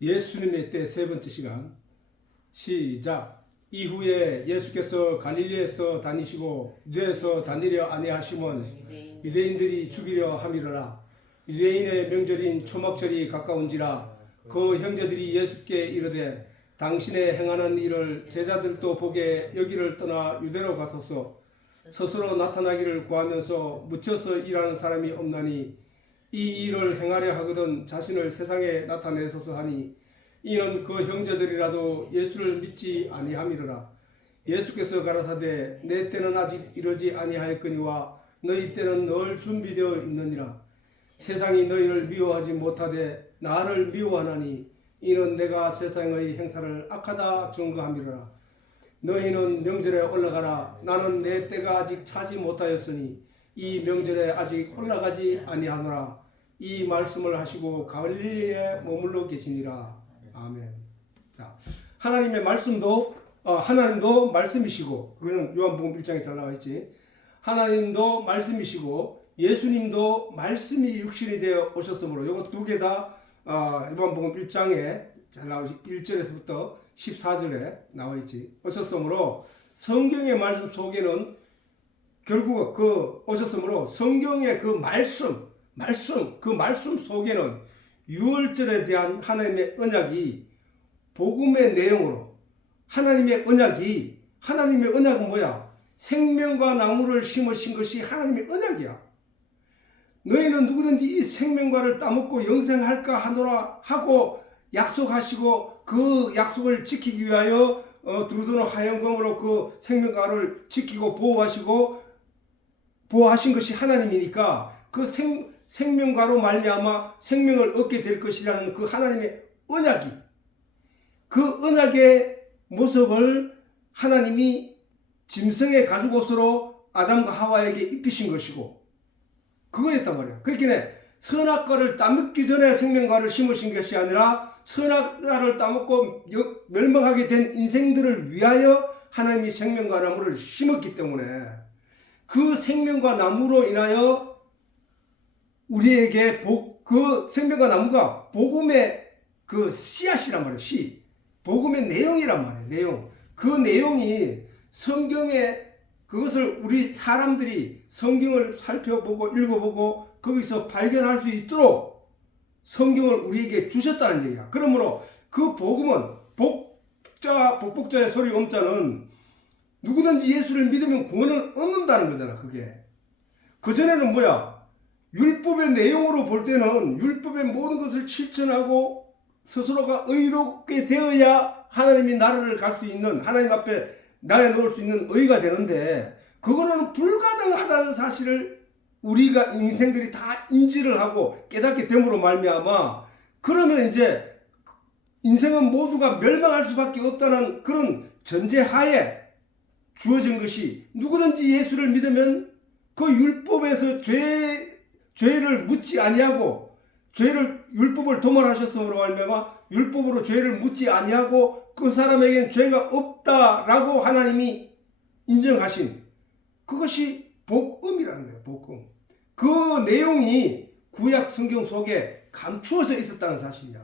예수님의 때 세 번째 시간 시작. 이후에 예수께서 갈릴리에서 다니시고 유대에서 다니려 아니하시면 유대인들이 죽이려 함이러라. 유대인의 명절인 초막절이 가까운지라. 그 형제들이 예수께 이르되 당신의 행하는 일을 제자들도 보게 여기를 떠나 유대로 가소서. 스스로 나타나기를 구하면서 묻혀서 일하는 사람이 없나니 이 일을 행하려 하거든 자신을 세상에 나타내소서 하니 이는 그 형제들이라도 예수를 믿지 아니함이로라. 예수께서 가라사대 내 때는 아직 이르지 아니하였거니와 너희 때는 늘 준비되어 있느니라. 세상이 너희를 미워하지 못하되 나를 미워하나니 이는 내가 세상의 행사를 악하다 증거함이로라. 너희는 명절에 올라가라. 나는 내 때가 아직 차지 못하였으니 이 명절에 아직 올라가지 아니하노라. 이 말씀을 하시고 갈릴리에 머물러 계시니라. 아멘. 자, 하나님의 말씀도 하나님도 말씀이시고, 그거는 요한복음 1장에 잘 나와 있지. 하나님도 말씀이시고 예수님도 말씀이 육신이 되어 오셨으므로 요거 두 개 다 요한복음 1장에 잘 나와 있지. 1절에서부터 14절에 나와 있지. 오셨으므로 성경의 말씀 속에는 결국 그 오셨으므로 성경의 그 말씀 속에는 유월절에 대한 하나님의 언약이 복음의 내용으로 하나님의 언약은 뭐야? 생명과 나무를 심으신 것이 하나님의 언약이야. 너희는 누구든지 이 생명과를 따먹고 영생할까 하노라 하고 약속하시고 그 약속을 지키기 위하여 두루두루 하얀검으로 그 생명과를 지키고 보호하신 것이 하나님이니까 그 생명과로 말미암아 생명을 얻게 될 것이라는 그 하나님의 언약이, 그 언약의 모습을 하나님이 짐승의 가죽옷으로 아담과 하와에게 입히신 것이고 그거였단 말이야. 그렇게 선악과를 따먹기 전에 생명과를 심으신 것이 아니라 선악과를 따먹고 멸망하게 된 인생들을 위하여 하나님이 생명과 나무를 심었기 때문에 그 생명과 나무로 인하여 우리에게 그 생명과 나무가 복음의 그 씨앗이란 말이에요. 복음의 내용이란 말이에요. 내용. 그 내용이 성경에 그것을 우리 사람들이 성경을 살펴보고 읽어보고 거기서 발견할 수 있도록 성경을 우리에게 주셨다는 얘기야. 그러므로 그 복음은 복복자의 소리 엄자는 누구든지 예수를 믿으면 구원을 얻는다는 거잖아. 그게. 그전에는 뭐야? 율법의 내용으로 볼 때는 율법의 모든 것을 실천하고 스스로가 의롭게 되어야 하나님이 나라를 갈 수 있는, 하나님 앞에 나에 놓을 수 있는 의가 되는데 그거는 불가능하다는 사실을 우리가 인생들이 다 인지를 하고 깨닫게 됨으로 말미암아 그러면 이제 인생은 모두가 멸망할 수밖에 없다는 그런 전제하에 주어진 것이 누구든지 예수를 믿으면 그 율법에서 죄를 묻지 아니하고 율법을 도말하셨으므로 말미암아 율법으로 죄를 묻지 아니하고 그 사람에게는 죄가 없다라고 하나님이 인정하신 그것이 복음이라는 거예요. 복음. 그 내용이 구약 성경 속에 감추어져 있었다는 사실이야.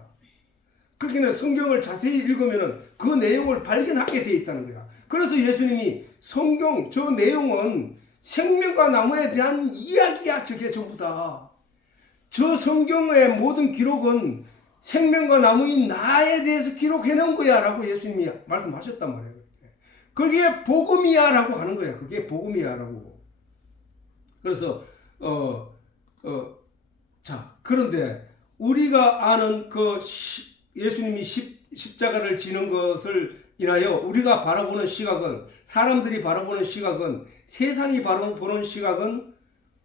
그렇게 성경을 자세히 읽으면 그 내용을 발견하게 되어 있다는 거야. 그래서 예수님이 성경 저 내용은 생명과 나무에 대한 이야기야. 저게 전부 다. 저 성경의 모든 기록은 생명과 나무인 나에 대해서 기록해 놓은 거야 라고 예수님이 말씀하셨단 말이에요. 그게 복음이야 라고 하는 거야. 그게 복음이야 라고. 그래서 자, 그런데 우리가 아는 그 예수님이 십자가를 지는 것을 인하여 우리가 바라보는 시각은, 사람들이 바라보는 시각은, 세상이 바라보는 시각은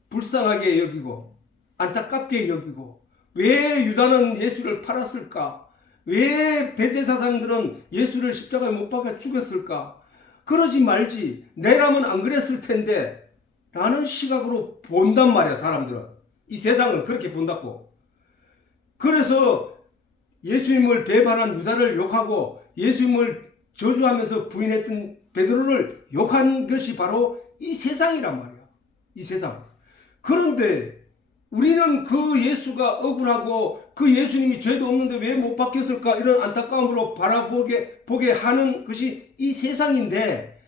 불쌍하게 여기고 안타깝게 여기고, 왜 유다는 예수를 팔았을까? 왜 대제사장들은 예수를 십자가에 못 박아 죽였을까? 그러지 말지, 내라면 안 그랬을 텐데 라는 시각으로 본단 말이야. 사람들은, 이 세상은 그렇게 본다고. 그래서 예수님을 배반한 유다를 욕하고 예수님을 저주하면서 부인했던 베드로를 욕한 것이 바로 이 세상이란 말이야. 이 세상. 그런데 우리는 그 예수가 억울하고 그 예수님이 죄도 없는데 왜 못 박혔을까? 이런 안타까움으로 보게 하는 것이 이 세상인데,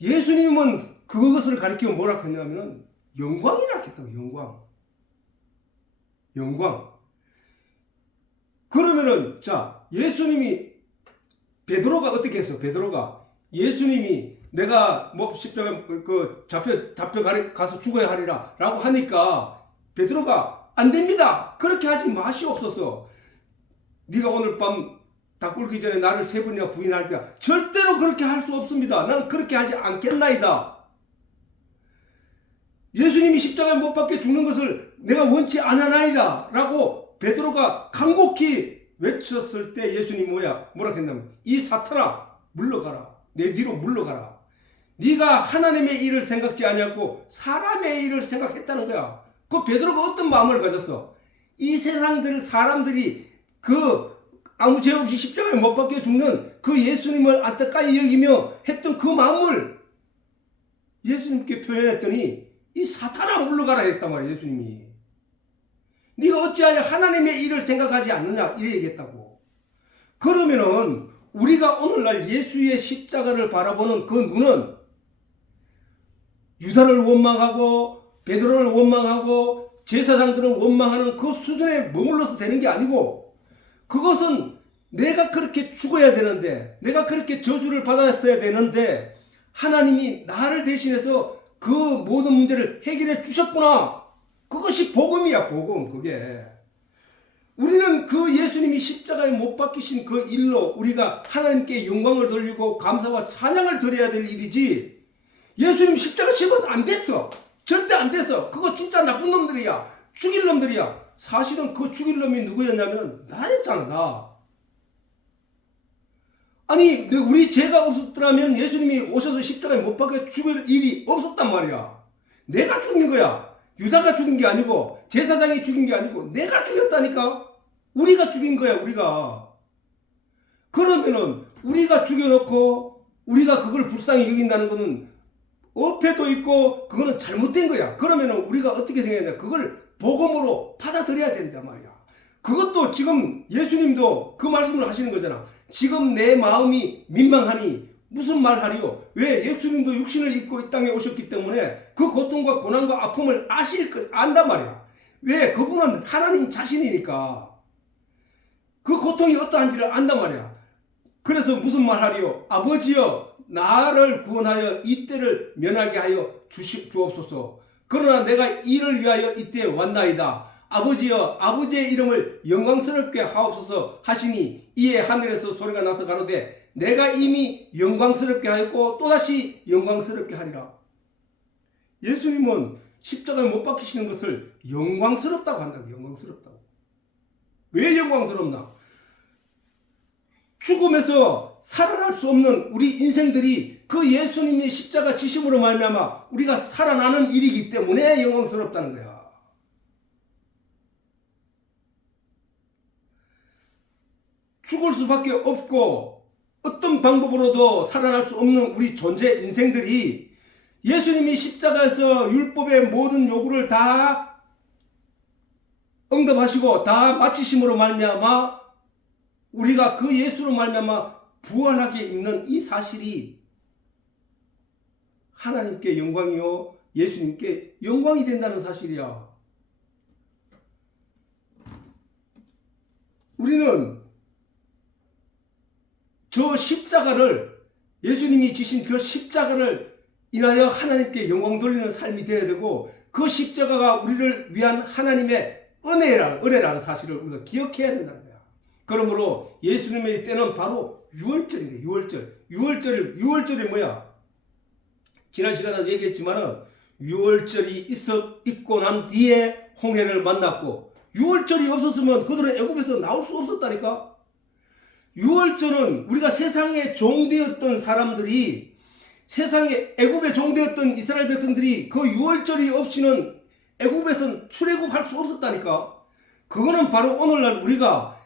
예수님은 그것을 가리키고 뭐라 했냐면은 영광이라 했다고. 영광. 그러면은 자, 예수님이, 베드로가 어떻게 했어? 베드로가 예수님이 내가 뭐 십자가 잡혀 가서 죽어야 하리라 라고 하니까 베드로가 안 됩니다. 그렇게 하지 마시옵소서. 네가 오늘 밤 다 꿀기 전에 나를 3번이나 부인할 거야. 절대로 그렇게 할 수 없습니다. 나는 그렇게 하지 않겠나이다. 예수님이 십자가에 못 박혀 죽는 것을 내가 원치 않아나이다 라고 베드로가 간곡히 외쳤을 때 예수님이 뭐라 했냐면, 이 사탄아 물러가라. 내 뒤로 물러가라. 네가 하나님의 일을 생각지 아니하고 사람의 일을 생각했다는 거야. 그 베드로가 어떤 마음을 가졌어? 이 세상들 사람들이 그 아무 죄 없이 십자가에 못 박혀 죽는 그 예수님을 안타까이 여기며 했던 그 마음을 예수님께 표현했더니, 이 사탄아 물러가라 했단 말이야. 예수님이 네가 어찌하여 하나님의 일을 생각하지 않느냐 이래 얘기했다고. 그러면은 우리가 오늘날 예수의 십자가를 바라보는 그 눈은 유다를 원망하고 베드로를 원망하고 제사장들을 원망하는 그 수준에 머물러서 되는 게 아니고, 그것은 내가 그렇게 죽어야 되는데, 내가 그렇게 저주를 받았어야 되는데 하나님이 나를 대신해서 그 모든 문제를 해결해 주셨구나. 그것이 복음이야. 복음. 그게 우리는 그 예수님이 십자가에 못 박히신 그 일로 우리가 하나님께 영광을 돌리고 감사와 찬양을 드려야 될 일이지, 예수님 십자가 지면 안 됐어. 절대 안 됐어. 그거 진짜 나쁜 놈들이야. 죽일 놈들이야. 사실은 그 죽일 놈이 누구였냐면 나였잖아. 나. 아니 우리 죄가 없었더라면 예수님이 오셔서 십자가에 못 박혀 죽일 일이 없었단 말이야. 내가 죽인 거야. 유다가 죽인 게 아니고 제사장이 죽인 게 아니고 내가 죽였다니까. 우리가 죽인 거야. 우리가. 그러면은 우리가 죽여놓고 우리가 그걸 불쌍히 여긴다는 거는 어폐도 있고 그거는 잘못된 거야. 그러면은 우리가 어떻게 생각하냐, 그걸 복음으로 받아들여야 된단 말이야. 그것도 지금 예수님도 그 말씀을 하시는 거잖아. 지금 내 마음이 민망하니 무슨 말 하리요? 왜? 예수님도 육신을 입고 이 땅에 오셨기 때문에 그 고통과 고난과 아픔을 안단 말이야. 왜? 그분은 하나님 자신이니까 그 고통이 어떠한지를 안단 말이야. 그래서 무슨 말 하리요? 아버지여 나를 구원하여 이 때를 면하게 하여 주옵소서. 그러나 내가 이를 위하여 이때에 왔나이다. 아버지여 아버지의 이름을 영광스럽게 하옵소서 하시니 이에 하늘에서 소리가 나서 가로되 내가 이미 영광스럽게 하였고 또다시 영광스럽게 하리라. 예수님은 십자가에 못 박히시는 것을 영광스럽다고 한다고. 영광스럽다고. 왜 영광스럽나? 죽음에서 살아날 수 없는 우리 인생들이 그 예수님의 십자가 지심으로 말미암아 우리가 살아나는 일이기 때문에 영광스럽다는 거야. 죽을 수밖에 없고 어떤 방법으로도 살아날 수 없는 우리 존재 인생들이 예수님이 십자가에서 율법의 모든 요구를 다 응답하시고 다 마치심으로 말미암아 우리가 그 예수로 말미암아 부활하게 있는 이 사실이 하나님께 영광이요 예수님께 영광이 된다는 사실이야. 우리는 저 십자가를, 예수님이 지신 그 십자가를 인하여 하나님께 영광 돌리는 삶이 되어야 되고, 그 십자가가 우리를 위한 하나님의 은혜라는 사실을 우리가 기억해야 된다는 거야. 그러므로 예수님의 때는 바로 유월절인데, 유월절이 뭐야? 지난 시간에 얘기했지만은 유월절이 있고 난 뒤에 홍해를 만났고, 유월절이 없었으면 그들은 애굽에서 나올 수 없었다니까. 유월절은 우리가 세상에 종되었던 사람들이, 세상에 애굽에 종되었던 이스라엘 백성들이 그 유월절이 없이는 애굽에서는 출애굽할 수 없었다니까. 그거는 바로 오늘날 우리가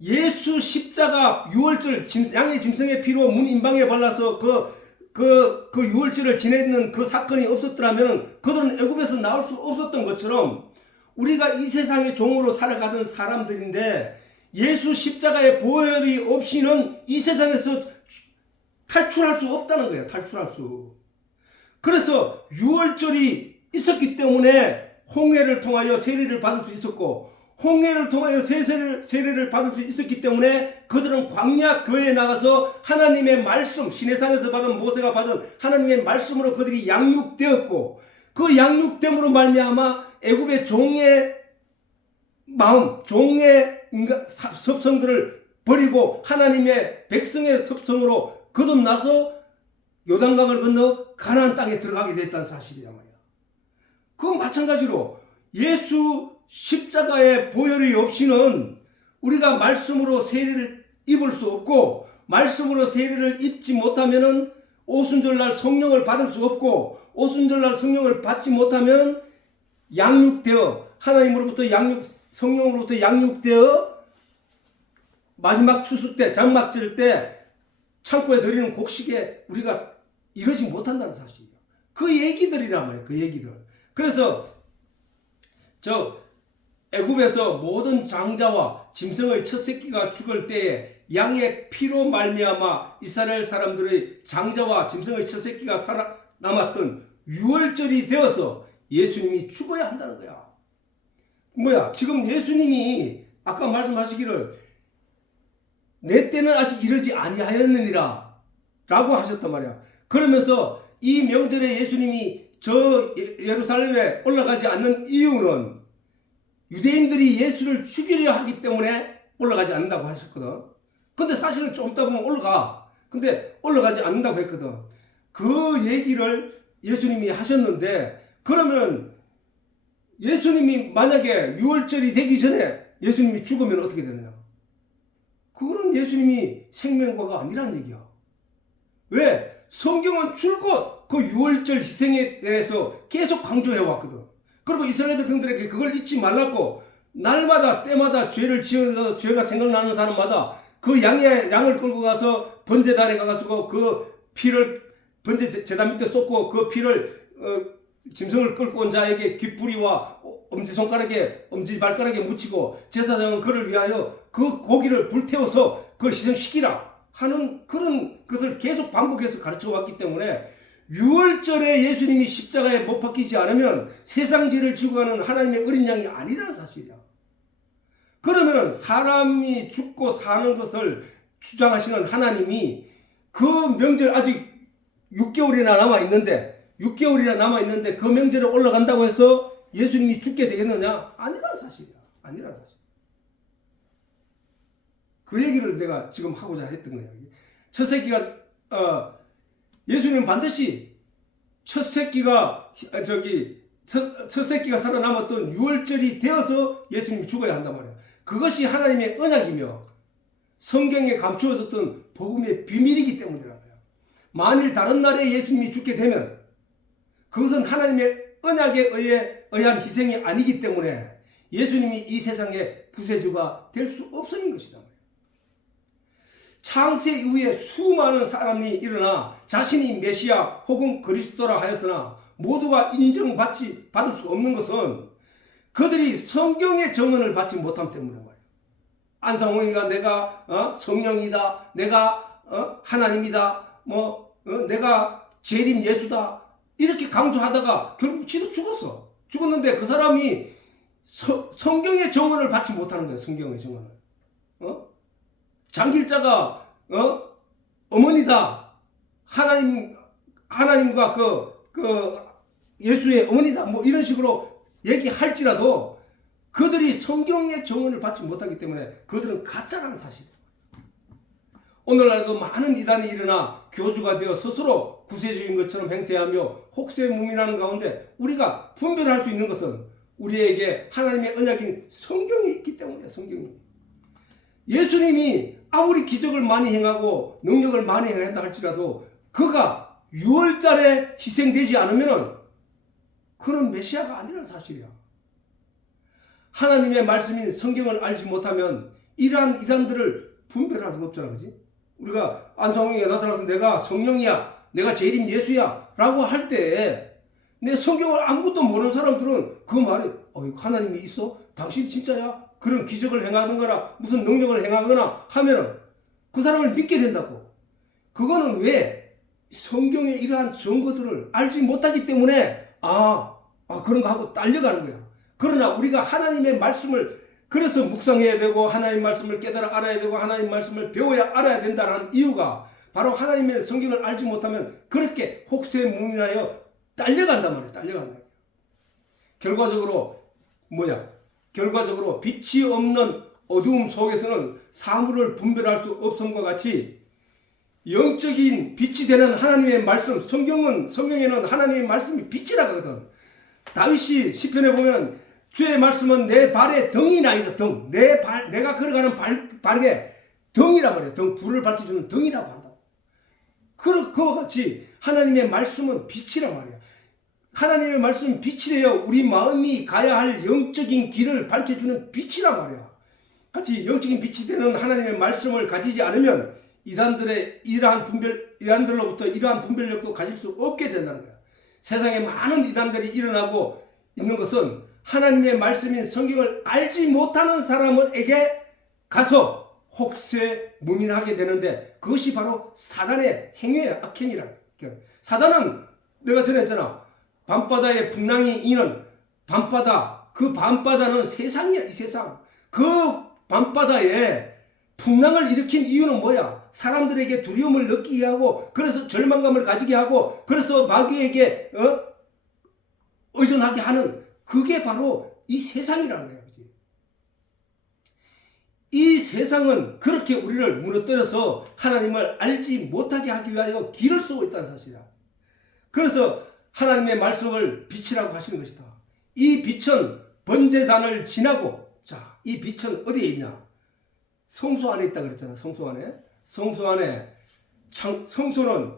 예수 십자가 유월절 양의 짐승의 피로 문 임방에 발라서 그 유월절을 지내는 그 사건이 없었더라면 그들은 애굽에서 나올 수 없었던 것처럼 우리가 이 세상의 종으로 살아가던 사람들인데 예수 십자가의 보혈이 없이는 이 세상에서 탈출할 수 없다는 거예요. 탈출할 수. 그래서 유월절이 있었기 때문에 홍해를 통하여 세례를 받을 수 있었고, 홍해를 통하여 세례를 받을 수 있었기 때문에 그들은 광야 교회에 나가서 하나님의 말씀, 시내산에서 받은 모세가 받은 하나님의 말씀으로 그들이 양육되었고, 그 양육됨으로 말미암아 애굽의 종의 마음, 종의 섭성들을 버리고 하나님의 백성의 섭성으로 거듭나서 요단강을 건너 가나안 땅에 들어가게 됐다는 사실이야 말이야. 그건 마찬가지로 예수 십자가의 보혈이 없이는 우리가 말씀으로 세례를 입을 수 없고, 말씀으로 세례를 입지 못하면은 오순절날 성령을 받을 수 없고, 오순절날 성령을 받지 못하면 양육되어 하나님으로부터 성령으로부터 양육되어 마지막 추수 때, 장막절 때 창고에 드리는 곡식에 우리가 이러지 못한다는 사실이에요. 그 얘기들이란 말이에요. 그 얘기들. 그래서 애굽에서 모든 장자와 짐승의 첫 새끼가 죽을 때에 양의 피로 말미암아 이스라엘 사람들의 장자와 짐승의 첫 새끼가 살아남았던 유월절이 되어서 예수님이 죽어야 한다는 거야. 뭐야? 지금 예수님이 아까 말씀하시기를 내 때는 아직 이르지 아니하였느니라 라고 하셨단 말이야. 그러면서 이 명절에 예수님이 저 예루살렘에 올라가지 않는 이유는 유대인들이 예수를 죽이려 하기 때문에 올라가지 않는다고 하셨거든. 근데 사실은 좀 있다 보면 올라가. 근데 올라가지 않는다고 했거든. 그 얘기를 예수님이 하셨는데, 그러면 예수님이 만약에 유월절이 되기 전에 예수님이 죽으면 어떻게 되느냐? 그거는 예수님이 생명과가 아니라는 얘기야. 왜? 성경은 줄곧 그 유월절 희생에 대해서 계속 강조해 왔거든. 그리고 이스라엘 백성들에게 그걸 잊지 말라고 날마다 때마다 죄를 지어서 죄가 생각나는 사람마다 그 양을 끌고 가서 번제단에 가가지고 그 피를 번제제단 밑에 쏟고 그 피를 짐승을 끌고 온 자에게 귓부리와 엄지손가락에 엄지발가락에 묻히고 제사장은 그를 위하여 그 고기를 불태워서 그걸 희생시키라 하는 그런 것을 계속 반복해서 가르쳐 왔기 때문에 유월절에 예수님이 십자가에 못 박히지 않으면 세상 죄를 지고 가는 하나님의 어린 양이 아니라는 사실이야. 그러면 사람이 죽고 사는 것을 주장하시는 하나님이 그 명절 아직 6개월이나 남아있는데 그 명절에 올라간다고 해서 예수님이 죽게 되겠느냐? 아니라는 사실이야. 아니라는 사실. 그 얘기를 내가 지금 하고자 했던 거야. 첫 새끼가 예수님은 반드시 첫 새끼가 살아남았던 유월절이 되어서 예수님이 죽어야 한단 말이야. 그것이 하나님의 언약이며 성경에 감추어졌던 복음의 비밀이기 때문이라는 거야. 만일 다른 날에 예수님이 죽게 되면 그것은 하나님의 언약에 의한 희생이 아니기 때문에 예수님이 이 세상의 구세주가 될 수 없는 것이다. 창세 이후에 수많은 사람이 일어나 자신이 메시아 혹은 그리스도라 하였으나 모두가 받을 수 없는 것은 그들이 성경의 정언을 받지 못함 때문에 말이에요. 안상홍이가 내가 성령이다, 내가 하나님이다, 내가 재림 예수다 이렇게 강조하다가 결국 지도 죽었는데 그 사람이 성경의 정언을 받지 못하는 거예요. 성경의 정언을. 장길자가 어머니다, 하나님과 그 예수의 어머니다 이런 식으로 얘기할지라도 그들이 성경의 정언을 받지 못하기 때문에 그들은 가짜라는 사실이에요. 오늘날도 많은 이단이 일어나 교주가 되어 스스로 구세주인 것처럼 행세하며 혹세무민하는 가운데 우리가 분별할 수 있는 것은 우리에게 하나님의 언약인 성경이 있기 때문이에요. 성경이. 예수님이 아무리 기적을 많이 행하고 능력을 많이 행한다 할지라도 그가 유월절에 희생되지 않으면 그는 메시아가 아니라는 사실이야. 하나님의 말씀인 성경을 알지 못하면 이러한 이단들을 분별할 수가 없잖아. 그지? 우리가 안성홍에 나타나서 내가 성령이야, 내가 재림 예수야 라고 할 때 내 성경을 아무것도 모르는 사람들은 그 말에 하나님이 있어? 당신이 진짜야? 그런 기적을 행하거나 무슨 능력을 행하거나 하면은 그 사람을 믿게 된다고. 그거는 왜? 성경의 이러한 증거들을 알지 못하기 때문에 그런 거 하고 딸려가는 거야. 그러나 우리가 하나님의 말씀을 그래서 묵상해야 되고 하나님의 말씀을 깨달아 알아야 되고 하나님의 말씀을 배워야 알아야 된다는 이유가 바로 하나님의 성경을 알지 못하면 그렇게 혹세무민하여 딸려간단 말이야. 딸려간다. 결과적으로 빛이 없는 어두움 속에서는 사물을 분별할 수 없음과 같이 영적인 빛이 되는 하나님의 말씀, 성경에는 하나님의 말씀이 빛이라고 하거든. 다윗이 시편에 보면 주의 말씀은 내 발의 등이나이다. 등. 내가 걸어가는 발에 등이란 말이야. 불을 밝혀주는 등이라고 한다고. 그와 같이 하나님의 말씀은 빛이란 말이야. 하나님의 말씀은 빛이래요. 우리 마음이 가야 할 영적인 길을 밝혀주는 빛이란 말이야. 같이 영적인 빛이 되는 하나님의 말씀을 가지지 않으면 이단들로부터 이러한 분별력도 가질 수 없게 된다는 거야. 세상에 많은 이단들이 일어나고 있는 것은 하나님의 말씀인 성경을 알지 못하는 사람에게 가서 혹세무민하게 되는데 그것이 바로 사단의 행위야. 악행이라. 사단은 내가 전에 했잖아. 밤바다에 풍랑이 이는 밤바다, 그 밤바다는 세상이야. 이 세상. 그 밤바다에 풍랑을 일으킨 이유는 뭐야? 사람들에게 두려움을 느끼게 하고 그래서 절망감을 가지게 하고 그래서 마귀에게 의존하게 하는 그게 바로 이 세상이라는 거야. 그치? 이 세상은 그렇게 우리를 무너뜨려서 하나님을 알지 못하게 하기 위하여 길을 쓰고 있다는 사실이야. 그래서 하나님의 말씀을 빛이라고 하시는 것이다. 이 빛은 번제단을 지나고, 자, 이 빛은 어디에 있냐? 성소 안에 있다 그랬잖아. 성소 안에. 성소 안에 성소는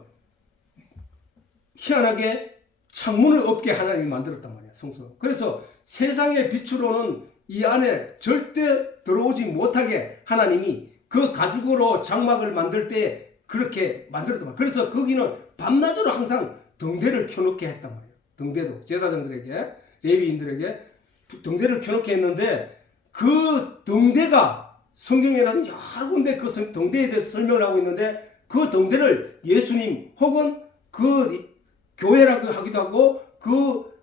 희한하게 창문을 없게 하나님이 만들었단 말이야. 성소. 그래서 세상의 빛으로는 이 안에 절대 들어오지 못하게 하나님이 그 가죽으로 장막을 만들 때 그렇게 만들었단 말이야. 그래서 거기는 밤낮으로 항상 등대를 켜놓게 했단 말이야. 등대도 제사장들에게, 레위인들에게 등대를 켜놓게 했는데 그 등대가 성경에는 여러 군데 그 등대에 대해서 설명을 하고 있는데 그 등대를 예수님 혹은 그 교회라고 하기도 하고 그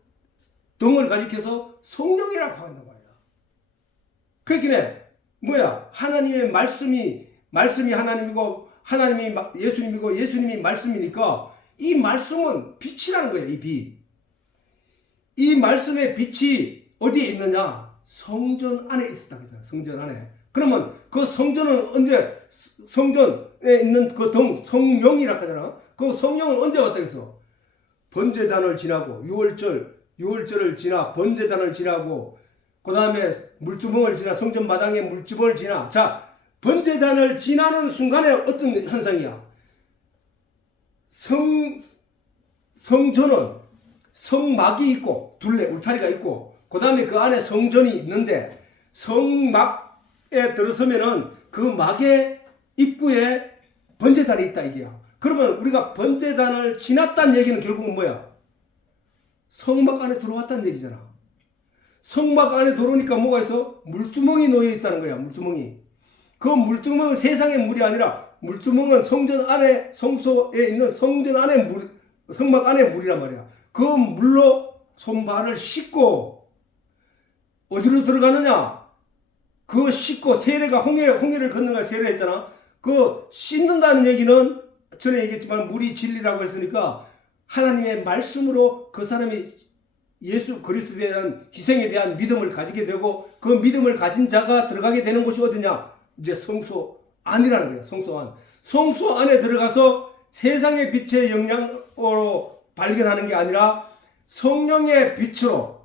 등을 가리켜서 성령이라고 한단 말이야. 그러니까 뭐야? 하나님의 말씀이 하나님이고 하나님이 예수님이고 예수님이 말씀이니까 이 말씀은 빛이라는 거야. 이 빛. 이 말씀의 빛이 어디에 있느냐? 성전 안에 있었다 그러잖아. 성전 안에. 그러면 그 성전은 언제 성전에 있는 그 등 성령이라고 하잖아. 그 성령은 언제 왔다 그랬어? 번제단을 지나고 유월절을 지나 번제단을 지나고 그 다음에 물두멍을 지나 성전 마당에 물집을 지나. 자, 번제단을 지나는 순간에 어떤 현상이야? 성전은 성막이 있고 둘레 울타리가 있고 그 다음에 그 안에 성전이 있는데 성막에 들어서면은 그 막의 입구에 번제단이 있다 이게야. 그러면 우리가 번제단을 지났다는 얘기는 결국은 뭐야? 성막 안에 들어왔다는 얘기잖아. 성막 안에 들어오니까 뭐가 있어? 물두멍이 놓여 있다는 거야. 물두멍이. 그 물두멍은 세상의 물이 아니라 물두멍은 성전 안에 성소에 있는 성전 안에 물, 성막 안에 물이란 말이야. 그 물로 손발을 씻고 어디로 들어가느냐? 그 씻고 세례가 홍해를 건너가 세례했잖아. 그 씻는다는 얘기는 전에 얘기했지만 물이 진리라고 했으니까 하나님의 말씀으로 그 사람이 예수 그리스도에 대한 희생에 대한 믿음을 가지게 되고 그 믿음을 가진 자가 들어가게 되는 곳이 어디냐? 이제 성소 안이라는 거예요. 성소 안. 성소 안에 들어가서 세상의 빛의 영향으로 발견하는 게 아니라 성령의 빛으로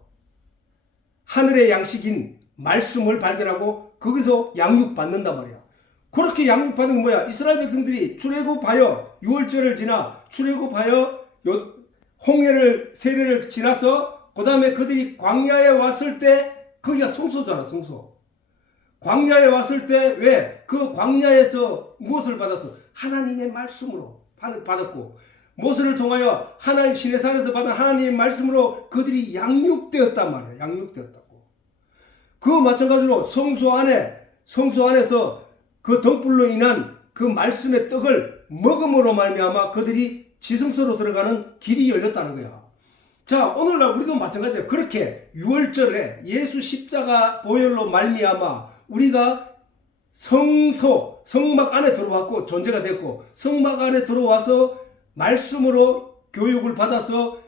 하늘의 양식인 말씀을 발견하고 거기서 양육받는단 말이야. 그렇게 양육받는 게 뭐야? 이스라엘 백성들이 출애굽하여 유월절을 지나 출애굽하여 홍해를 세례를 지나서 그 다음에 그들이 광야에 왔을 때 거기가 성소잖아. 성소. 광야에 왔을 때 왜? 그 광야에서 무엇을 받았어? 하나님의 말씀으로 받았고 모세를 통하여 하나님 시내산에서 받은 하나님의 말씀으로 그들이 양육되었단 말이야. 양육되었다고. 그 마찬가지로 성소 안에서 그 등불로 인한 그 말씀의 떡을 먹음으로 말미암아 그들이 지성소로 들어가는 길이 열렸다는 거야. 자, 오늘날 우리도 마찬가지야. 그렇게 6월절에 예수 십자가 보혈로 말미암아 우리가 성막 안에 들어왔고 존재가 됐고, 성막 안에 들어와서 말씀으로 교육을 받아서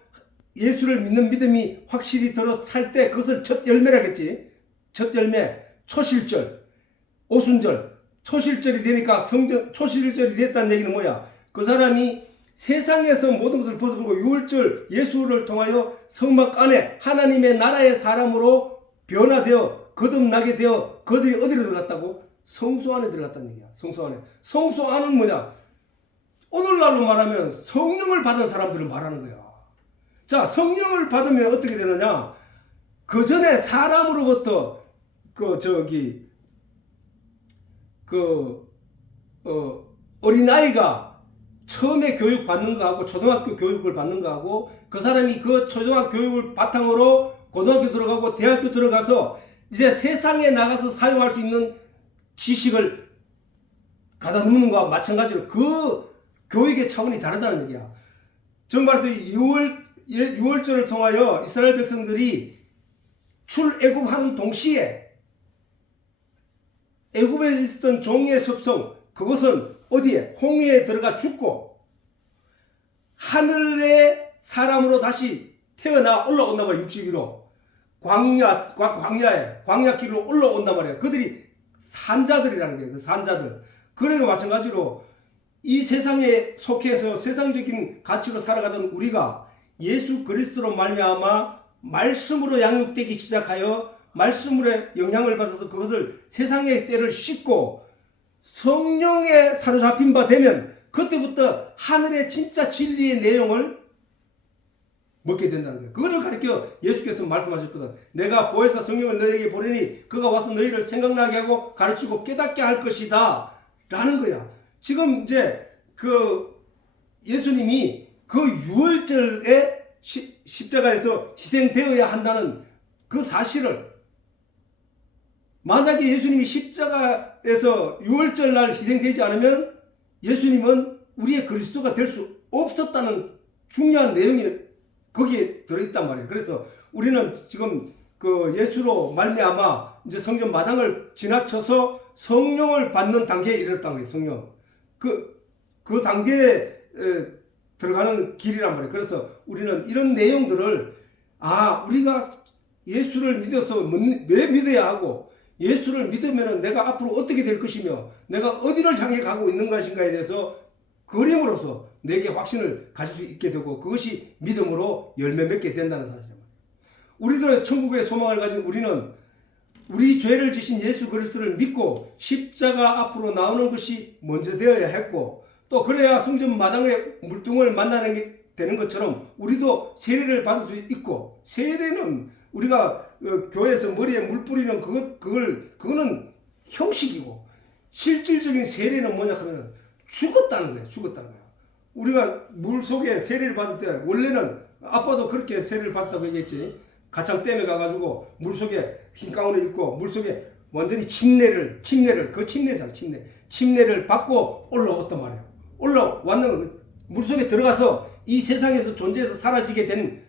예수를 믿는 믿음이 확실히 들어 찰 때 그것을 첫 열매라겠지. 첫 열매, 초실절, 오순절, 초실절이 되니까 초실절이 됐다는 얘기는 뭐야? 그 사람이 세상에서 모든 것을 벗어버리고 6월절 예수를 통하여 성막 안에 하나님의 나라의 사람으로 변화되어 거듭나게 되어 그들이 어디로 들어갔다고? 성소 안에 들어갔다는 얘기야. 성소 안에. 성소 안은 뭐냐? 오늘날로 말하면 성령을 받은 사람들을 말하는 거야. 자, 성령을 받으면 어떻게 되느냐? 그 전에 사람으로부터 어린아이가 처음에 교육 받는 거하고 초등학교 교육을 받는 거하고 그 사람이 그 초등학교 교육을 바탕으로 고등학교 들어가고 대학교 들어가서 이제 세상에 나가서 사용할 수 있는 지식을 가다 놓는 거와 마찬가지로 그 교육의 차원이 다르다는 얘기야. 정말로 6월절을 통하여 이스라엘 백성들이 출애굽하는 동시에 애굽에 있었던 종의 습성, 그것은 어디에? 홍해에 들어가 죽고 하늘의 사람으로 다시 태어나 올라온단 말이야. 육지 위로 광야길로 올라온단 말이야. 그들이 산자들이라는 거예요. 그 산자들. 그러니까 마찬가지로 이 세상에 속해서 세상적인 가치로 살아가던 우리가 예수 그리스도로 말미암아 말씀으로 양육되기 시작하여 말씀으로 영향을 받아서 그것을 세상의 때를 씻고 성령에 사로잡힌 바 되면 그때부터 하늘의 진짜 진리의 내용을 먹게 된다는 거예요. 그거를 가르쳐 예수께서 말씀하셨거든. 내가 보혜사 성령을 너희에게 보내니 그가 와서 너희를 생각나게 하고 가르치고 깨닫게 할 것이다 라는 거야. 지금 이제 예수님이 그 6월절에 십자가에서 희생되어야 한다는 그 사실을, 만약에 예수님이 십자가에서 6월절 날 희생되지 않으면 예수님은 우리의 그리스도가 될 수 없었다는 중요한 내용이 거기에 들어있단 말이에요. 그래서 우리는 지금 그 예수로 말미암아 이제 성전 마당을 지나쳐서 성령을 받는 단계에 이르렀다는 거예요. 성령. 그 단계에 들어가는 길이란 말이에요. 그래서 우리는 이런 내용들을 우리가 예수를 믿어서 왜 믿어야 하고 예수를 믿으면 내가 앞으로 어떻게 될 것이며 내가 어디를 향해 가고 있는 것인가에 대해서 그림으로써 내게 확신을 가질 수 있게 되고 그것이 믿음으로 열매 맺게 된다는 사실입니다. 우리들의 천국의 소망을 가진 우리는 우리 죄를 지신 예수 그리스도를 믿고 십자가 앞으로 나오는 것이 먼저 되어야 했고, 또 그래야 성전 마당의 물뚱을 만나는 게 되는 것처럼 우리도 세례를 받을 수 있고, 세례는 우리가 교회에서 머리에 물 뿌리는 그거는 형식이고, 실질적인 세례는 뭐냐 하면 죽었다는 거예요. 죽었다는 거예요. 우리가 물 속에 세례를 받을 때 원래는 아빠도 그렇게 세례를 받았다고 얘기했지. 가창 댐에 가가지고 물 속에 흰 가운을 입고 물 속에 완전히 침례를 침례를 받고 올라왔단 말이에요. 올라왔는 물 속에 들어가서 이 세상에서 존재해서 사라지게 된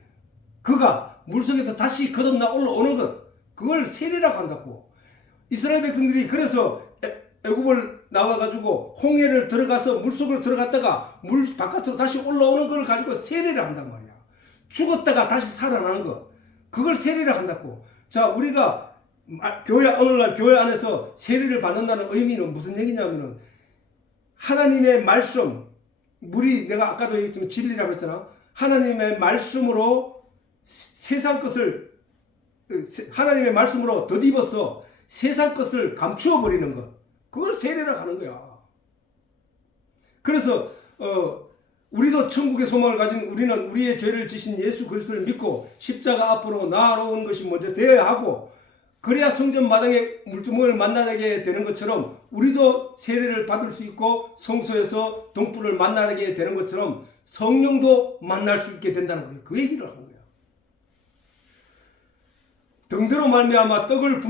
그가 물 속에서 다시 거듭나 올라오는 것, 그걸 세례라고 한다고. 이스라엘 백성들이 그래서 애굽을 나와가지고 홍해를 들어가서 물 속으로 들어갔다가 물 바깥으로 다시 올라오는 걸 가지고 세례를 한단 말이야. 죽었다가 다시 살아나는 것, 그걸 세례를 한다고. 자, 우리가 오늘날 교회 안에서 세례를 받는다는 의미는 무슨 얘기냐면은 하나님의 말씀, 물이 내가 아까도 얘기했지만 진리라고 했잖아. 하나님의 말씀으로 세상 것을 하나님의 말씀으로 덧입어서 세상 것을 감추어 버리는 것, 그걸 세례라고 하는 거야. 그래서 우리도 천국의 소망을 가진 우리는 우리의 죄를 지신 예수 그리스도를 믿고 십자가 앞으로 나아오는 것이 먼저 되어야 하고, 그래야 성전 마당에 물두멍을 만나게 되는 것처럼 우리도 세례를 받을 수 있고 성소에서 등불을 만나게 되는 것처럼 성령도 만날 수 있게 된다는 거예요. 그 얘기를 하는 거예요. 등대로 말미암아 떡을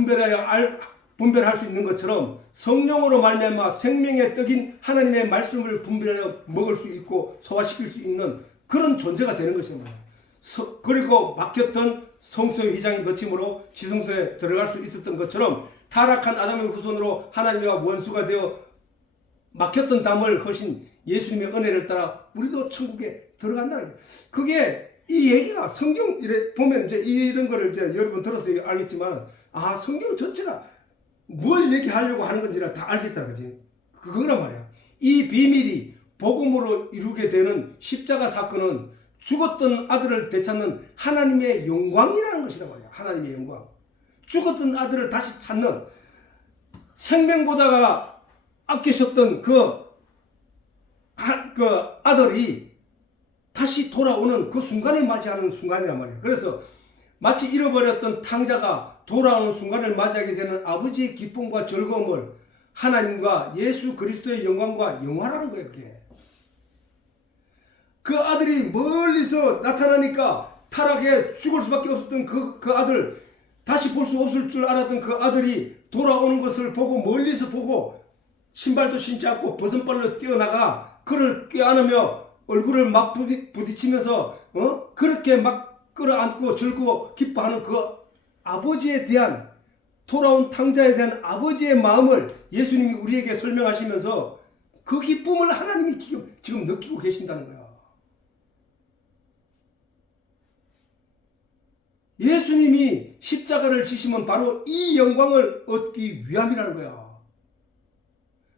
분별할 수 있는 것처럼 성령으로 말미암아 생명의 떡인 하나님의 말씀을 분별하여 먹을 수 있고 소화시킬 수 있는 그런 존재가 되는 것입니다. 그리고 막혔던 성소의 휘장이 거침으로 지성소에 들어갈 수 있었던 것처럼 타락한 아담의 후손으로 하나님과 원수가 되어 막혔던 담을 허신 예수님의 은혜를 따라 우리도 천국에 들어간다는 거예요. 그게 이 얘기가 성경 이래 보면 이제 이런 거를 이제 여러분 들어서 알겠지만 성경 전체가 뭘 얘기하려고 하는 건지를 다 알겠다 그지? 그거란 말이야. 이 비밀이 복음으로 이루게 되는 십자가 사건은 죽었던 아들을 되찾는 하나님의 영광이라는 것이란 말이야. 하나님의 영광. 죽었던 아들을 다시 찾는 생명보다가 아끼셨던 그 아들이 다시 돌아오는 그 순간을 맞이하는 순간이란 말이에요. 그래서 마치 잃어버렸던 탕자가 돌아오는 순간을 맞이하게 되는 아버지의 기쁨과 즐거움을 하나님과 예수 그리스도의 영광과 영화라는 거예요. 그게. 그 아들이 멀리서 나타나니까 타락해 죽을 수밖에 없었던 그 아들, 다시 볼 수 없을 줄 알았던 그 아들이 돌아오는 것을 보고 멀리서 보고 신발도 신지 않고 버선발로 뛰어나가 그를 껴안으며 얼굴을 막 부딪히면서 그렇게 막 끌어안고 즐거워 기뻐하는 그 아버지에 대한 돌아온 탕자에 대한 아버지의 마음을 예수님이 우리에게 설명하시면서 그 기쁨을 하나님이 지금 느끼고 계신다는 거야. 예수님이 십자가를 지시면 바로 이 영광을 얻기 위함이라는 거야.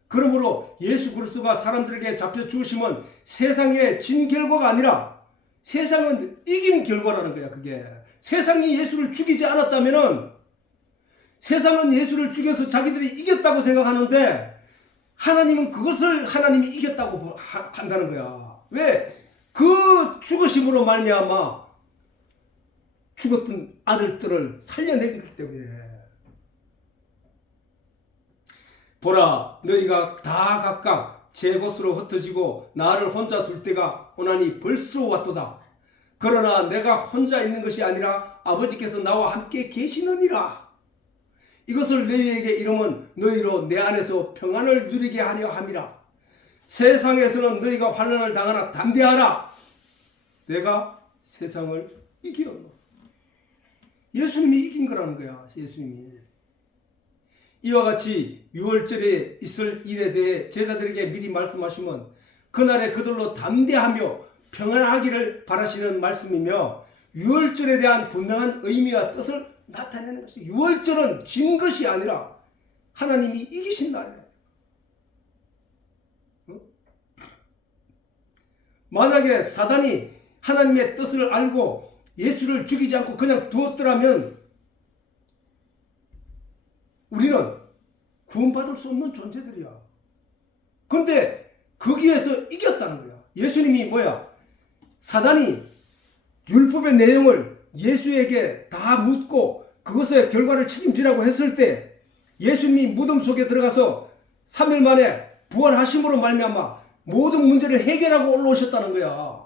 그러므로 예수 그리스도가 사람들에게 잡혀 죽으시면 세상의 진 결과가 아니라 세상은 이긴 결과라는 거야. 그게 세상이 예수를 죽이지 않았다면은 세상은 예수를 죽여서 자기들이 이겼다고 생각하는데 하나님은 그것을 하나님이 이겼다고 한다는 거야. 왜? 그 죽으심으로 말미암아 죽었던 아들들을 살려내기 때문에. 보라, 너희가 다 각각 제 곳으로 흩어지고 나를 혼자 둘 때가 오나니 벌써 왔도다. 그러나 내가 혼자 있는 것이 아니라 아버지께서 나와 함께 계시느니라. 이것을 너희에게 이름은 너희로 내 안에서 평안을 누리게 하려 함이라. 세상에서는 너희가 환난을 당하나 담대하라. 내가 세상을 이기었노. 예수님이 이긴 거라는 거야. 예수님이. 이와 같이 유월절에 있을 일에 대해 제자들에게 미리 말씀하시면 그날에 그들로 담대하며 평안하기를 바라시는 말씀이며 유월절에 대한 분명한 의미와 뜻을 나타내는 것이 유월절은 진 것이 아니라 하나님이 이기신 날이에요. 만약에 사단이 하나님의 뜻을 알고 예수를 죽이지 않고 그냥 두었더라면 우리는 구원받을 수 없는 존재들이야. 그런데 거기에서 이겼다는 거야. 예수님이 뭐야? 사단이 율법의 내용을 예수에게 다 묻고 그것의 결과를 책임지라고 했을 때 예수님이 무덤 속에 들어가서 3일 만에 부활하심으로 말미암아 모든 문제를 해결하고 올라오셨다는 거야.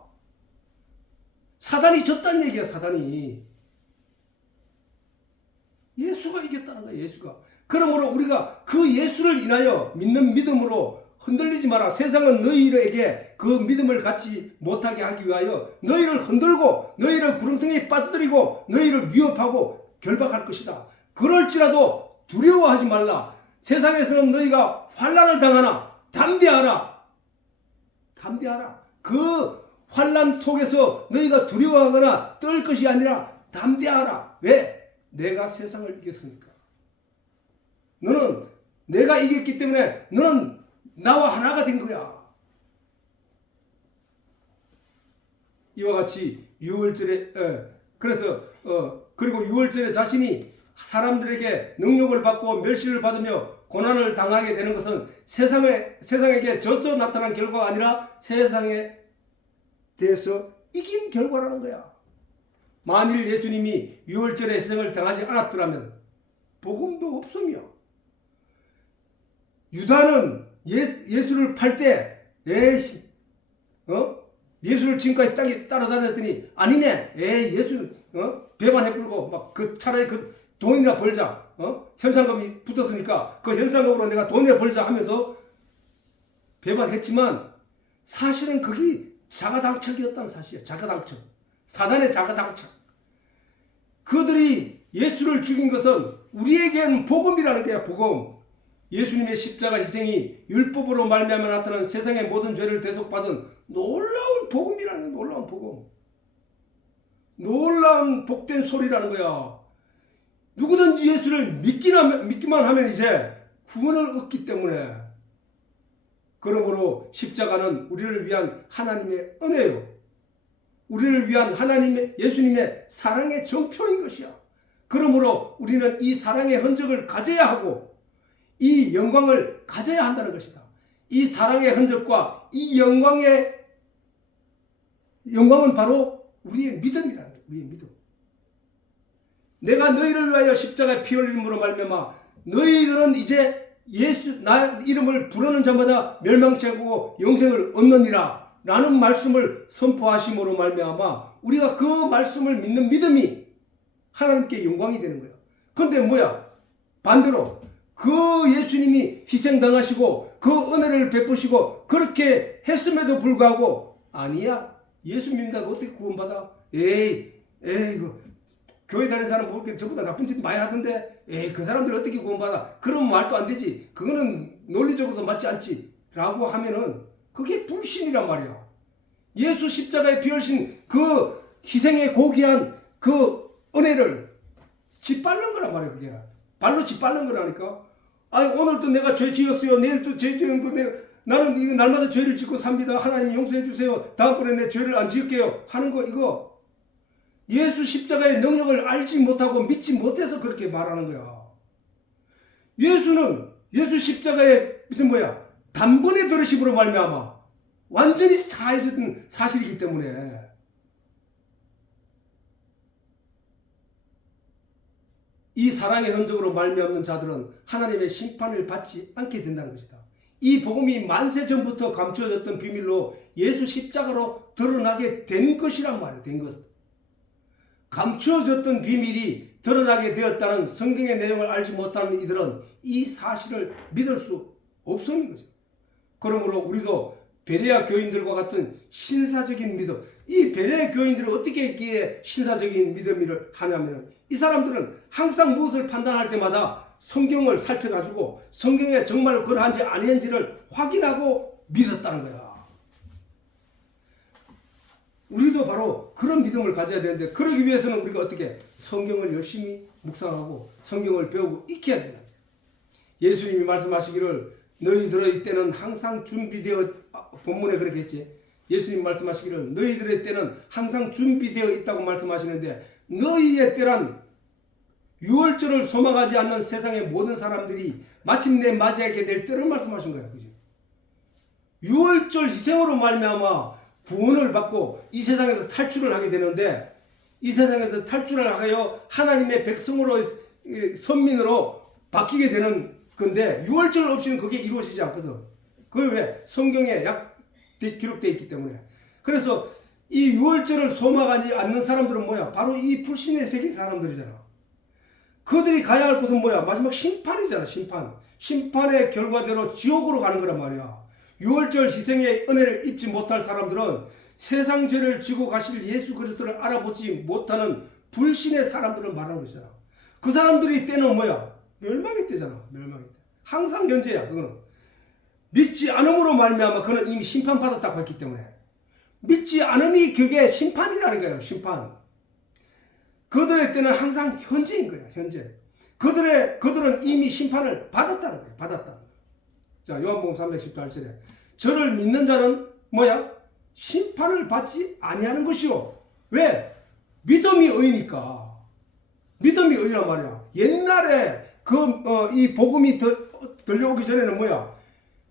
사단이 졌다는 얘기야. 사단이. 예수가 이겼다는 거야. 예수가. 그러므로 우리가 그 예수를 인하여 믿는 믿음으로 흔들리지 마라. 세상은 너희에게 그 믿음을 갖지 못하게 하기 위하여 너희를 흔들고 너희를 구렁텅이에 빠뜨리고 너희를 위협하고 결박할 것이다. 그럴지라도 두려워하지 말라. 세상에서는 너희가 환난을 당하나 담대하라. 담대하라. 그 환난 속에서 너희가 두려워하거나 떨 것이 아니라 담대하라. 왜? 내가 세상을 이겼으니까. 너는 내가 이겼기 때문에 너는 나와 하나가 된 거야. 이와 같이 유월절에 그리고 유월절에 자신이 사람들에게 능력을 받고 멸시를 받으며 고난을 당하게 되는 것은 세상에게 져서 나타난 결과가 아니라 세상에 대해서 이긴 결과라는 거야. 만일 예수님이 유월절에 희생을 당하지 않았더라면 복음도 없으며 유다는 예수를 팔 때 예수를 지금까지 땅에 따라다녔더니 아니네 예수는 배반해버리고 막 그 차라리 그 돈이나 벌자. 현상금이 붙었으니까 그 현상금으로 내가 돈이나 벌자 하면서 배반했지만 사실은 그게 자가당착이었다는 사실이야. 자가당착. 사단의 자가당착. 그들이 예수를 죽인 것은 우리에게는 복음이라는 거야. 복음. 예수님의 십자가 희생이 율법으로 말미암아 나타난 세상의 모든 죄를 대속받은 놀라운 복음이라는 거야. 놀라운 복음. 놀라운 복된 소리라는 거야. 누구든지 예수를 믿기만 하면 이제 구원을 얻기 때문에, 그러므로 십자가는 우리를 위한 하나님의 은혜요. 우리를 위한 하나님의 예수님의 사랑의 정표인 것이야. 그러므로 우리는 이 사랑의 흔적을 가져야 하고 이 영광을 가져야 한다는 것이다. 이 사랑의 흔적과 이 영광은 바로 우리의 믿음이라는 거야. 우리의 믿음. 내가 너희를 위하여 십자가에 피 흘림으로 말미암아 너희들은 이제 예수 나 이름을 부르는 자마다 멸망치 않고 영생을 얻느니라 라는 말씀을 선포하심으로 말미암아 우리가 그 말씀을 믿는 믿음이 하나님께 영광이 되는 거야. 그런데 뭐야? 반대로 그 예수님이 희생당하시고 그 은혜를 베푸시고 그렇게 했음에도 불구하고 아니야, 예수 믿는다고 어떻게 구원받아? 에이 교회 다니는 사람 보니까 전부 다 나쁜 짓 많이 하던데 그 사람들 어떻게 구원받아? 그런 말도 안 되지. 그거는 논리적으로도 맞지 않지 라고 하면은 그게 불신이란 말이야. 예수 십자가에 피 흘리신 그 희생의 고귀한 그 은혜를 짓밟는 거란 말이야. 그게 발로 짓밟는 거라니까. 아니 오늘도 내가 죄 지었어요. 내일도 죄 지은 거 나는 이거 날마다 죄를 짓고 삽니다. 하나님 용서해 주세요. 다음번에 내 죄를 안 지을게요 하는 거, 이거 예수 십자가의 능력을 알지 못하고 믿지 못해서 그렇게 말하는 거야. 예수는 예수 십자가의 무슨 뭐야 단번에 들으심으로 말미암아 완전히 사해졌던 사실이기 때문에 이 사랑의 흔적으로 말미암는 자들은 하나님의 심판을 받지 않게 된다는 것이다. 이 복음이 만세 전부터 감추어졌던 비밀로 예수 십자가로 드러나게 된 것이란 말이야. 된 것. 감추어졌던 비밀이 드러나게 되었다는 성경의 내용을 알지 못하는 이들은 이 사실을 믿을 수 없는 거죠. 그러므로 우리도 베레아 교인들과 같은 신사적인 믿음, 이 베레아 교인들이 어떻게 이렇게 신사적인 믿음을 하냐면 이 사람들은 항상 무엇을 판단할 때마다 성경을 살펴가지고 성경에 정말 그러한지 아닌지를 확인하고 믿었다는 거야. 우리도 바로 그런 믿음을 가져야 되는데, 그러기 위해서는 우리가 어떻게 성경을 열심히 묵상하고 성경을 배우고 익혀야 된다. 예수님이 말씀하시기를 너희들의 때는 항상 준비되어, 본문에 그렇게 했지. 예수님 말씀하시기를 너희들의 때는 항상 준비되어 있다고 말씀하시는데, 너희의 때란 유월절을 소망하지 않는 세상의 모든 사람들이 마침내 맞이하게 될 때를 말씀하신 거야. 그죠? 유월절 희생으로 말미암아 구원을 받고 이 세상에서 탈출을 하게 되는데, 이 세상에서 탈출을 하여 하나님의 백성으로, 선민으로 바뀌게 되는 건데, 유월절 없이는 그게 이루어지지 않거든. 그게 왜? 성경에 기록되어 있기 때문에. 그래서 이 유월절을 소망하지 않는 사람들은 뭐야? 바로 이 불신의 세계 사람들이잖아. 그들이 가야 할 곳은 뭐야? 마지막 심판이잖아. 심판의 결과대로 지옥으로 가는 거란 말이야. 유월절 희생의 은혜를 입지 못할 사람들은 세상 죄를 지고 가실 예수 그리스도를 알아보지 못하는 불신의 사람들을 말하는 것이잖아. 그 사람들이 때는 뭐야? 멸망의 때잖아. 멸망의 때. 항상 현재야. 그거는 믿지 않음으로 말미암아 그는 이미 심판받았다고 했기 때문에, 믿지 않음이 그게 심판이라는 거예요. 심판. 그들의 때는 항상 현재인 거야. 현재. 그들은 이미 심판을 받았다는 거예요. 받았다. 자, 요한복음 318절에 저를 믿는 자는 뭐야? 심판을 받지 아니하는 것이요. 왜? 믿음이 의니까. 믿음이 의란 말이야. 옛날에 이 복음이 들려오기 전에는 뭐야?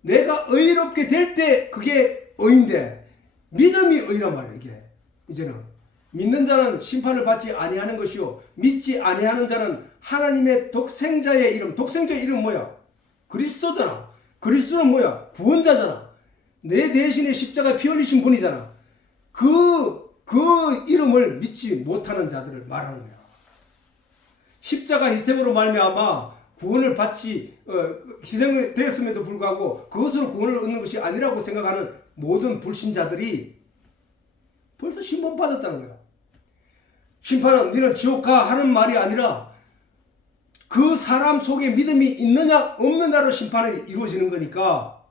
내가 의롭게 될 때 그게 의인데, 믿음이 의란 말이야. 이게 이제는 믿는 자는 심판을 받지 아니하는 것이요, 믿지 아니하는 자는 하나님의 독생자의 이름, 독생자의 이름 뭐야? 그리스도잖아. 그리스도는 뭐야? 구원자잖아. 내 대신에 십자가에 피 흘리신 분이잖아. 그 이름을 믿지 못하는 자들을 말하는 거야. 십자가 희생으로 말미암아 구원을 받지 희생이 되었음에도 불구하고 그것으로 구원을 얻는 것이 아니라고 생각하는 모든 불신자들이 벌써 심판받았다는 거야. 심판은 너는 지옥 가 하는 말이 아니라 그 사람 속에 믿음이 있느냐 없느냐로 심판이 이루어지는 거니까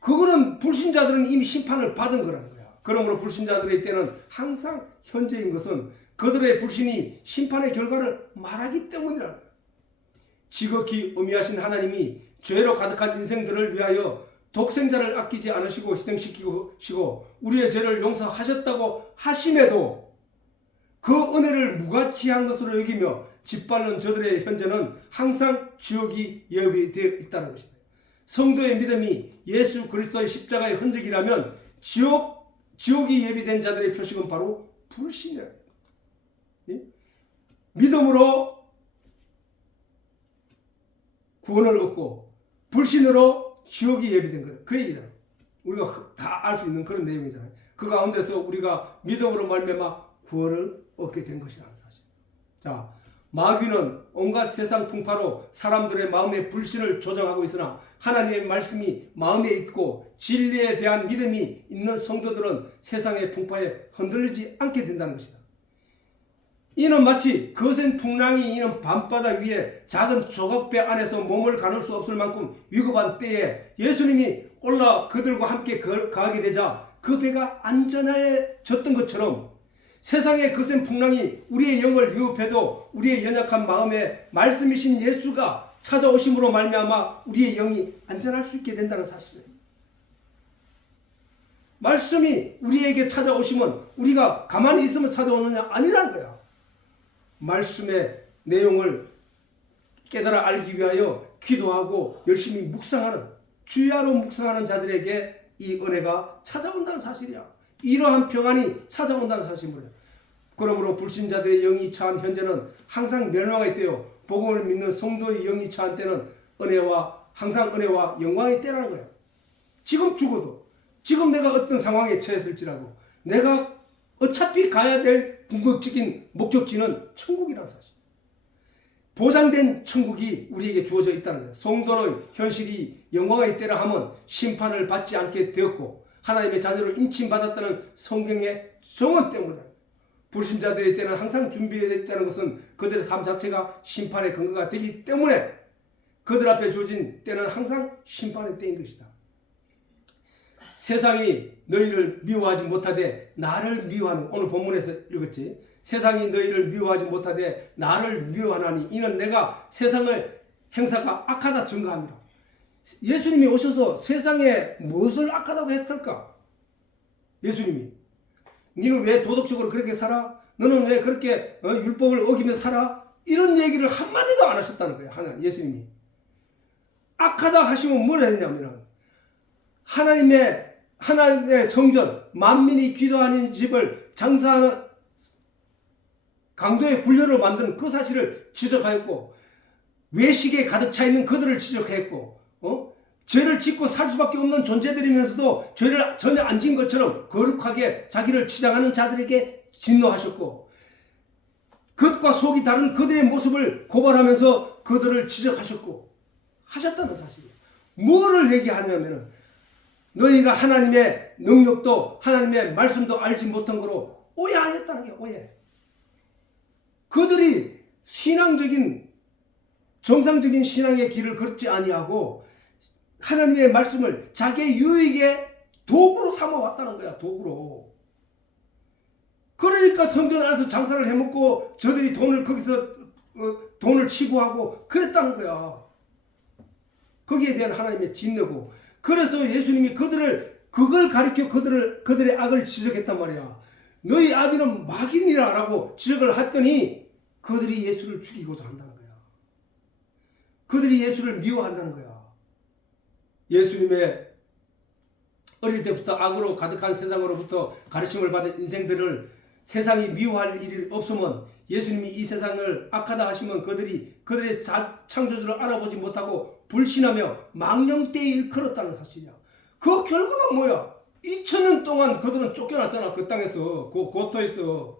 그거는 불신자들은 이미 심판을 받은 거라는 거야. 그러므로 불신자들의 때는 항상 현재인 것은 그들의 불신이 심판의 결과를 말하기 때문이라는 거야. 지극히 엄미하신 하나님이 죄로 가득한 인생들을 위하여 독생자를 아끼지 않으시고 희생시키시고 우리의 죄를 용서하셨다고 하심에도 그 은혜를 무가치한 것으로 여기며 짓밟는 저들의 현재는 항상 지옥이 예비되어 있다는 것이다. 성도의 믿음이 예수 그리스도의 십자가의 흔적이라면 지옥이 예비된 자들의 표식은 바로 불신이라. 믿음으로 구원을 얻고 불신으로 지옥이 예비된 거예요. 그 얘기잖아요. 우리가 다 알 수 있는 그런 내용이잖아요. 그 가운데서 우리가 믿음으로 말미암아 구원을 얻게 된 것이라는 사실. 자, 마귀는 온갖 세상 풍파로 사람들의 마음의 불신을 조장하고 있으나 하나님의 말씀이 마음에 있고 진리에 대한 믿음이 있는 성도들은 세상의 풍파에 흔들리지 않게 된다는 것이다. 이는 마치 거센 풍랑이 이는 밤바다 위에 작은 조각배 안에서 몸을 가눌 수 없을 만큼 위급한 때에 예수님이 올라 그들과 함께 가게 되자 그 배가 안전해졌던 것처럼 세상의 거센 풍랑이 우리의 영을 위협해도 우리의 연약한 마음에 말씀이신 예수가 찾아오심으로 말미암아 우리의 영이 안전할 수 있게 된다는 사실이에요. 말씀이 우리에게 찾아오시면 우리가 가만히 있으면 찾아오느냐 아니라는 거야. 말씀의 내용을 깨달아 알기 위하여 기도하고 열심히 묵상하는 주야로 묵상하는 자들에게 이 은혜가 찾아온다는 사실이야. 이러한 평안이 찾아온다는 사실이에요. 그러므로 불신자들의 영이 처한 현재는 항상 멸망의 때요 복음을 믿는 성도의 영이 처한 때는 항상 은혜와 영광의 때라는 거예요. 지금 죽어도 지금 내가 어떤 상황에 처했을지라도 내가 어차피 가야 될 궁극적인 목적지는 천국이라는 사실. 보장된 천국이 우리에게 주어져 있다는 거예요. 성도의 현실이 영광의 때라 하면 심판을 받지 않게 되었고 하나님의 자녀로 인침받았다는 성경의 정언 때문에 불신자들의 때는 항상 준비되어 있다는 것은 그들의 삶 자체가 심판의 근거가 되기 때문에 그들 앞에 주어진 때는 항상 심판의 때인 것이다. 세상이 너희를 미워하지 못하되 나를 미워하는, 오늘 본문에서 읽었지. 세상이 너희를 미워하지 못하되 나를 미워하나니 이는 내가 세상의 행사가 악하다 증거함이라. 예수님이 오셔서 세상에 무엇을 악하다고 했을까? 예수님이 너는 왜 도덕적으로 그렇게 살아? 너는 왜 그렇게 율법을 어기며 살아? 이런 얘기를 한마디도 안 하셨다는 거예요. 예수님이. 악하다 하시면 뭘 했냐면 하나님의 성전, 만민이 기도하는 집을 장사하는 강도의 굴려로 만드는 그 사실을 지적하였고 외식에 가득 차 있는 그들을 지적했고 죄를 짓고 살 수밖에 없는 존재들이면서도 죄를 전혀 안 지은 것처럼 거룩하게 자기를 치장하는 자들에게 진노하셨고 겉과 속이 다른 그들의 모습을 고발하면서 그들을 지적하셨고 하셨다는 사실이에요. 뭐를 얘기하냐면은 너희가 하나님의 능력도 하나님의 말씀도 알지 못한 거로 오해하였다는 게 오해. 그들이 정상적인 신앙의 길을 걷지 아니하고 하나님의 말씀을 자기의 유익의 도구로 삼아왔다는 거야. 도구로. 그러니까 성전 안에서 장사를 해먹고 저들이 거기서 돈을 치고하고 그랬다는 거야. 거기에 대한 하나님의 진노고. 그래서 예수님이 그걸 가리켜 그들의 악을 지적했단 말이야. 너희 아비는 마귀니라 라고 지적을 했더니 그들이 예수를 죽이고자 한다는 거야. 그들이 예수를 미워한다는 거야. 예수님의 어릴 때부터 악으로 가득한 세상으로부터 가르침을 받은 인생들을 세상이 미워할 일이 없으면 예수님이 이 세상을 악하다 하시면 그들의 창조주를 알아보지 못하고 불신하며 망령되이 일컬었다는 사실이야. 그 결과가 뭐야? 2000년 동안 그들은 쫓겨났잖아. 그 땅에서, 그 고토에서.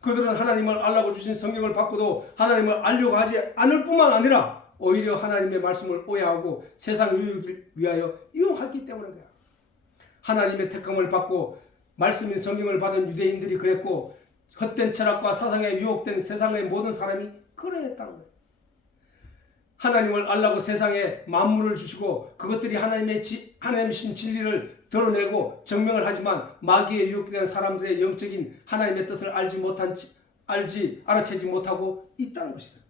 그들은 하나님을 알라고 주신 성경을 받고도 하나님을 알려고 하지 않을 뿐만 아니라 오히려 하나님의 말씀을 오해하고 세상 유익을 위하여 이용하기 때문이다. 하나님의 택함을 받고 말씀인 성경을 받은 유대인들이 그랬고 헛된 철학과 사상에 유혹된 세상의 모든 사람이 그러했다는 거예요. 하나님을 알라고 세상에 만물을 주시고 그것들이 하나님이신 진리를 드러내고 증명을 하지만 마귀에 유혹된 사람들의 영적인 하나님의 뜻을 알아채지 못하고 있다는 것이다.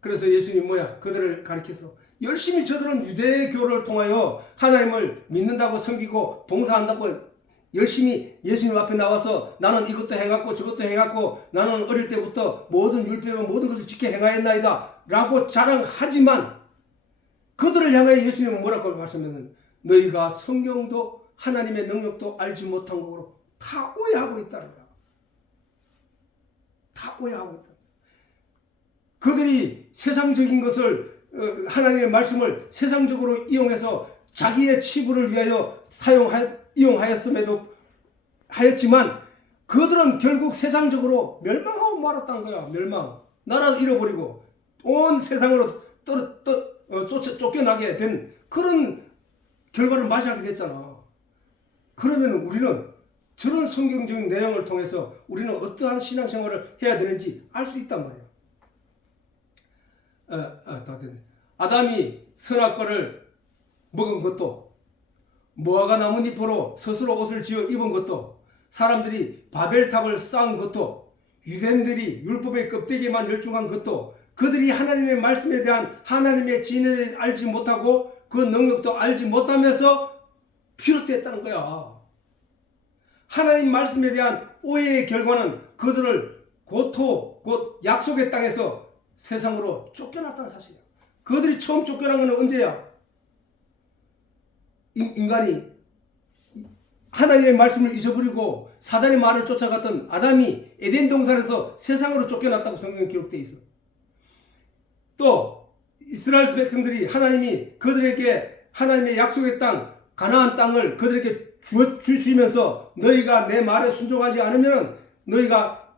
그래서 예수님이 그들을 가리켜서 열심히 저들은 유대교를 통하여 하나님을 믿는다고 섬기고 봉사한다고 열심히 예수님 앞에 나와서 나는 이것도 행했고 저것도 행했고 나는 어릴 때부터 모든 율법과 모든 것을 지켜 행하였나이다 라고 자랑하지만 그들을 향하여 예수님은 뭐라고 말씀하냐면 너희가 성경도 하나님의 능력도 알지 못한 거로 다 오해하고 있다는 거야. 다 오해하고 있다. 그들이 세상적인 것을 하나님의 말씀을 세상적으로 이용해서 자기의 치부를 위하여 이용하였지만 그들은 결국 세상적으로 멸망하고 말았다는 거야. 멸망. 나라를 잃어버리고 온 세상으로 쫓겨나게 된 그런 결과를 맞이하게 됐잖아. 그러면 우리는 저런 성경적인 내용을 통해서 우리는 어떠한 신앙생활을 해야 되는지 알 수 있단 말이야. 다 됐네. 아담이 선악과를 먹은 것도 무화과 나뭇잎으로 스스로 옷을 지어 입은 것도 사람들이 바벨탑을 쌓은 것도 유대인들이 율법의 껍데기에만 열중한 것도 그들이 하나님의 말씀에 대한 하나님의 진리를 알지 못하고 그 능력도 알지 못하면서 비롯됐다는 거야. 하나님 말씀에 대한 오해의 결과는 그들을 곧 약속의 땅에서 세상으로 쫓겨났다는 사실이야. 그들이 처음 쫓겨난 것은 언제야? 인간이 하나님의 말씀을 잊어버리고 사단의 말을 쫓아갔던 아담이 에덴 동산에서 세상으로 쫓겨났다고 성경에 기록되어 있어. 또 이스라엘 백성들이 하나님이 그들에게 하나님의 약속의 땅 가나안 땅을 그들에게 주시면서 너희가 내 말에 순종하지 않으면 너희가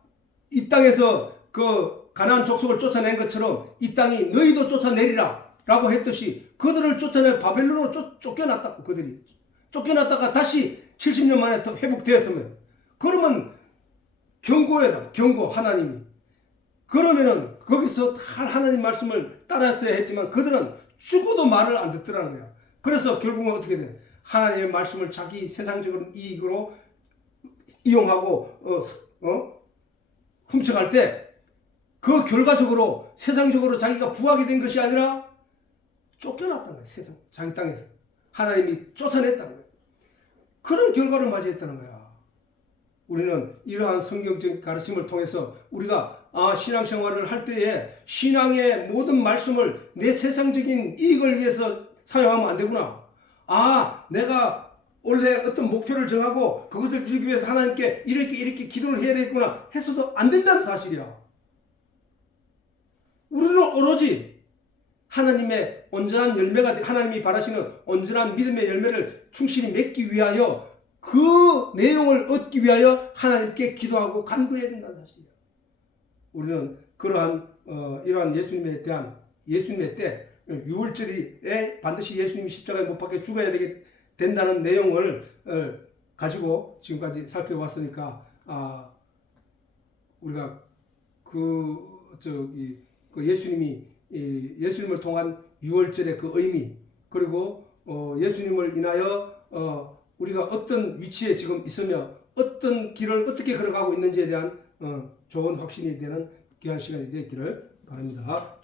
이 땅에서 그 가나안 족속을 쫓아낸 것처럼 이 땅이 너희도 쫓아내리라 라고 했듯이 그들을 쫓아내 바벨론으로 쫓겨났다고. 그들이 쫓겨났다가 다시 70년 만에 또 회복되었으면 그러면 경고 하나님이 그러면은 거기서 다 하나님 말씀을 따랐어야 했지만 그들은 죽어도 말을 안 듣더라는 거야. 그래서 결국은 어떻게 돼? 하나님의 말씀을 자기 세상적인 이익으로 이용하고 훔쳐갈 때 그 결과적으로 세상적으로 자기가 부하게 된 것이 아니라 쫓겨났다는 거야. 세상 자기 땅에서 하나님이 쫓아냈다는 거야. 그런 결과를 맞이했다는 거야. 우리는 이러한 성경적 가르침을 통해서 우리가 신앙생활을 할 때에 신앙의 모든 말씀을 내 세상적인 이익을 위해서 사용하면 안 되구나. 내가 원래 어떤 목표를 정하고 그것을 이루기 위해서 하나님께 이렇게 기도를 해야 되겠구나 했어도 안 된다는 사실이야. 우리는 오로지 하나님의 온전한 열매가 하나님이 바라시는 온전한 믿음의 열매를 충실히 맺기 위하여 그 내용을 얻기 위하여 하나님께 기도하고 간구해야 된다는 사실이에요. 우리는 그러한 이러한 예수님의 때 유월절에 반드시 예수님이 십자가에 못 박혀 죽어야 된다는 내용을 가지고 지금까지 살펴봤으니까 우리가 예수님을 통한 유월절의 그 의미 그리고 예수님을 인하여 우리가 어떤 위치에 지금 있으며 어떤 길을 어떻게 걸어가고 있는지에 대한 좋은 확신이 되는 귀한 시간이 되었기를 바랍니다.